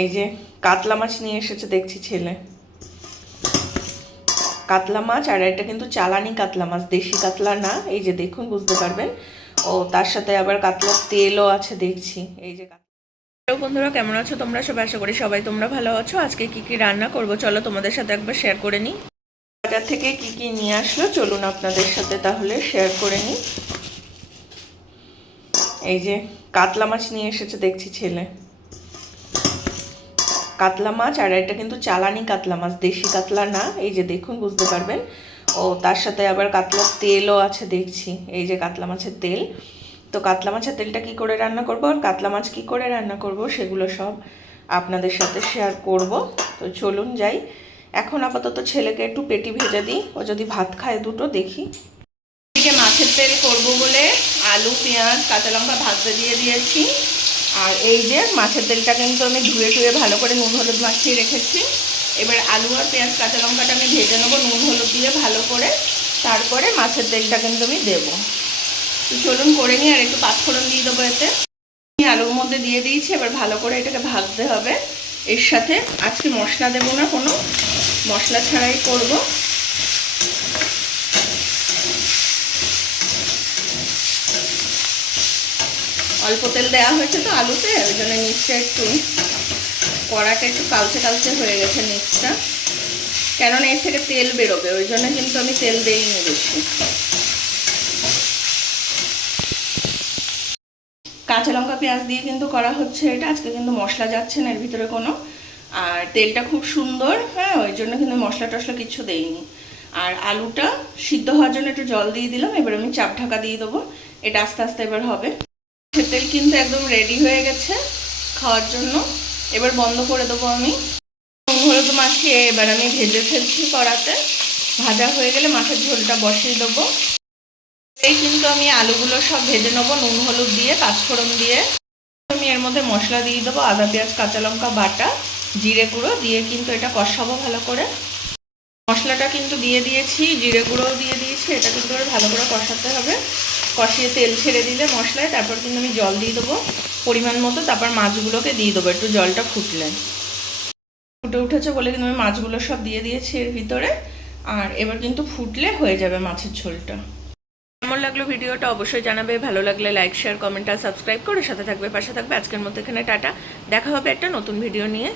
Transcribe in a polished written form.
এই যে কাতলা মাছ নিয়ে এসেছে দেখছি ছেলে। কাতলা মাছ, আর এটা কিন্তু চালানি কাতলা মাছ, দেশি কাতলা না। এই যে দেখুন, বুঝতে পারবেন। ও তার সাথে আবার কাতলার তেলও আছে দেখছি। এই যে হ্যালো বন্ধুরা, কেমন আছো তোমরা সবাই? আশা করি সবাই তোমরা ভালো আছো। আজকে কি কি রান্না করব চলো তোমাদের সাথে একবার শেয়ার করে নিই। বাজার থেকে কি কি নিয়ে আসলো চলুন আপনাদের সাথে তাহলে শেয়ার করে নিই। এই যে কাতলা মাছ নিয়ে এসেছে দেখছি ছেলে। কাতলা মাছ, আর এটা কিন্তু চালানি কাতলা মাছ, দেশি কাতলা না। এই যে দেখুন, বুঝতে পারবেন। ও তার সাথে আবার কাতলার তেলও আছে দেখছি। এই যে কাতলা মাছের তেল। তো কাতলা মাছের তেলটা কি করে রান্না করব আর কাতলা মাছ কি করে রান্না করব সেগুলো সব আপনাদের সাথে শেয়ার করব। তো চলুন যাই। এখন আপাতত ছেলেকে একটু পেটি ভেজে দিই, ও যদি ভাত খায় দুটো দেখি। এদিকে মাছের তেল করব বলে আলু, পেঁয়াজ, কাঁচা লঙ্কা ভাজতে দিয়ে দিয়েছি। আর এই যে মাছের তেলটা কিন্তু আমি ধুয়ে ভালো করে নুন হলুদ মাখিয়ে রেখেছি। এবার আলু আর পেঁয়াজ, কাঁচা লঙ্কাটা আমি ভেজে নেবো নুন হলুদ দিয়ে ভালো করে। তারপরে মাছের তেলটা কিন্তু আমি দেবো। তো চলুন করে নিই। আর একটু পাঁচফোড়ন দিয়ে দেবো এতে। আমি আলুর মধ্যে দিয়ে দিয়েছি, এবার ভালো করে এটাকে ভাজতে হবে। এর সাথে আজকে মশলা দেবো না, কোনো মশলা ছাড়াই করব। অল্প তেল দেওয়া হয়েছে তো আলুতে, ওই জন্য নিচটা একটু কড়াটা একটু কালচে কালচে হয়ে গেছে নিচটা, কেননা এর থেকে তেল বেরোবে, ওই জন্য কিন্তু আমি তেল দিইনি বেশি। কাঁচা লঙ্কা পেঁয়াজ দিয়ে কিন্তু করা হচ্ছে এটা, আজকে কিন্তু মশলা যাচ্ছে না এর ভিতরে কোনো। আর তেলটা খুব সুন্দর, হ্যাঁ, ওই জন্য কিন্তু মশলা টশলা কিছু দেইনি। আর আলুটা সিদ্ধ হওয়ার জন্য একটু জল দিয়ে দিলাম। এবার আমি চাপ ঢাকা দিয়ে দেবো, এটা আস্তে আস্তে এবার হবে। তেল কিন্তু একদম রেডি হয়ে গেছে খাওয়ার জন্য। এবার বন্ধ করে দেবো আমি। নুন হলুদ মাখিয়ে এবার আমি ভেজে ফেলছি কড়াতে। ভাজা হয়ে গেলে মাছের ঝোলটা বসিয়ে দেবো। এই কিন্তু আমি আলুগুলো সব ভেজে নেবো নুন হলুদ দিয়ে, পাঁচফোড়ন দিয়ে। আমি এর মধ্যে মশলা দিয়ে দেবো, আদা পেঁয়াজ কাঁচা লঙ্কা বাটা, জিরে গুঁড়ো দিয়ে কিন্তু এটা কষাবো ভালো করে। মশলাটা কিন্তু দিয়ে দিয়েছি, জিরে গুঁড়োও দিয়ে দিয়েছি, এটা কিন্তু ভালো করে কষাতে হবে। কষিয়ে তেল ছেড়ে দিলে মশলায়, তারপর কিন্তু আমি জল দিয়ে দেবো পরিমাণ মতো। তারপর মাছগুলোকে দিয়ে দেবো একটু জলটা ফুটলে। ফুটে উঠেছে বলে কিন্তু আমি মাছগুলো সব দিয়ে দিয়েছি এর ভিতরে। আর এবার কিন্তু ফুটলে হয়ে যাবে মাছের ঝোলটা। কেমন লাগলো ভিডিওটা অবশ্যই জানাবে। ভালো লাগলে লাইক, শেয়ার, কমেন্ট আর সাবস্ক্রাইব করে সাথে থাকবে, পাশে থাকবে। আজকের মতো এখানে টাটা, দেখা হবে একটা নতুন ভিডিও নিয়ে।